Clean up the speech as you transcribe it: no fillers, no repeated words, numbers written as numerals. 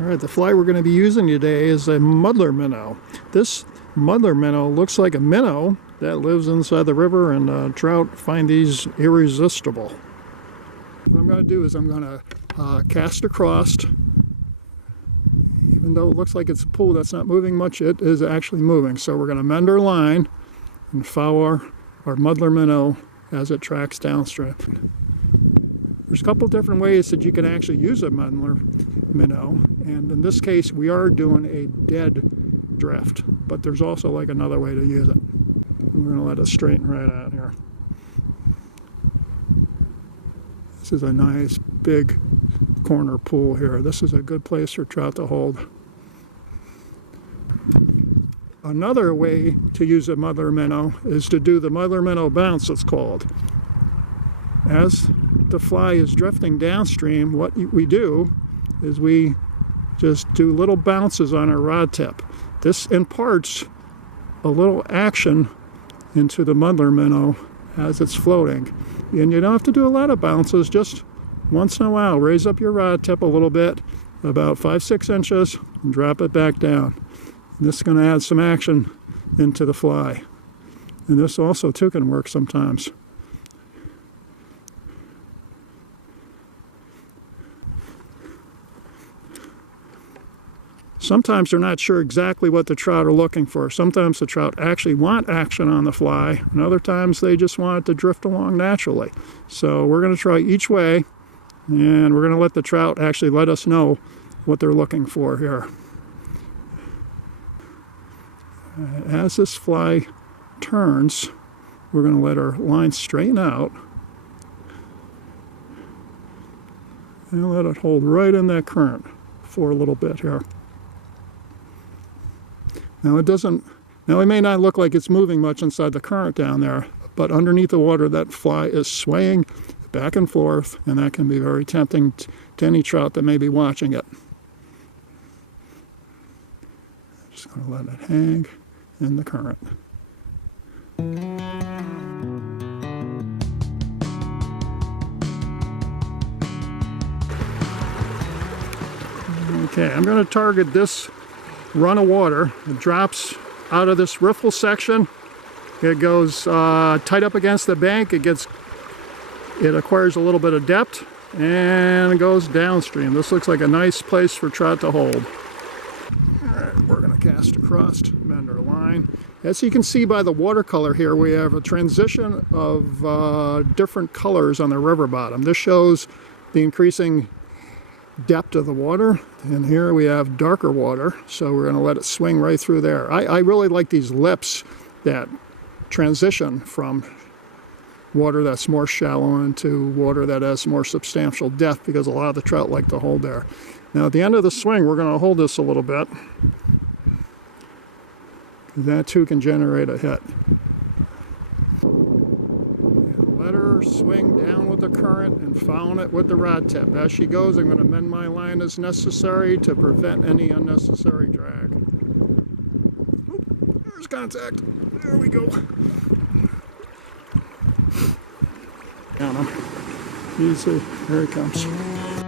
All right, the fly we're going to be using today is a muddler minnow. This muddler minnow looks like a minnow that lives inside the river, and trout find these irresistible. What I'm going to do is I'm going to cast across. Even though it looks like it's a pool that's not moving much, it is actually moving. So we're going to mend our line and follow our muddler minnow as it tracks downstream. There's a couple different ways that you can actually use a muddler minnow, and in this case we are doing a dead drift, but there's also like another way to use it. We're going to let it straighten right out here. This is a nice big corner pool here. This is a good place for trout to hold. Another way to use a muddler minnow is to do the muddler minnow bounce, it's called. As the fly is drifting downstream, what we do is we just do little bounces on our rod tip. This imparts a little action into the muddler minnow as it's floating. And you don't have to do a lot of bounces, just once in a while. Raise up your rod tip a little bit, about 5-6 inches, and drop it back down. And this is going to add some action into the fly. And this also too can work sometimes. Sometimes they're not sure exactly what the trout are looking for. Sometimes the trout actually want action on the fly, and other times they just want it to drift along naturally. So we're going to try each way, and we're going to let the trout actually let us know what they're looking for here. As this fly turns, we're going to let our line straighten out and let it hold right in that current for a little bit here. Now it may not look like it's moving much inside the current down there, but underneath the water that fly is swaying back and forth, and that can be very tempting to any trout that may be watching it. Just going to let it hang in the current. Okay, I'm going to target this run of water. It drops out of this riffle section. It goes tight up against the bank. It acquires a little bit of depth and it goes downstream. This looks like a nice place for trout to hold. All right, we're going to cast across, bend our line. As you can see by the watercolor here, we have a transition of different colors on the river bottom. This shows the increasing depth of the water, and here we have darker water, so we're going to let it swing right through there. I really like these lips that transition from water that's more shallow into water that has more substantial depth, because a lot of the trout like to hold there. Now at the end of the swing, we're going to hold this a little bit. That too can generate a hit. Let her swing down with the current and following it with the rod tip. As she goes, I'm going to mend my line as necessary to prevent any unnecessary drag. Oop, there's contact. There we go. Down him. Easy. Here he comes.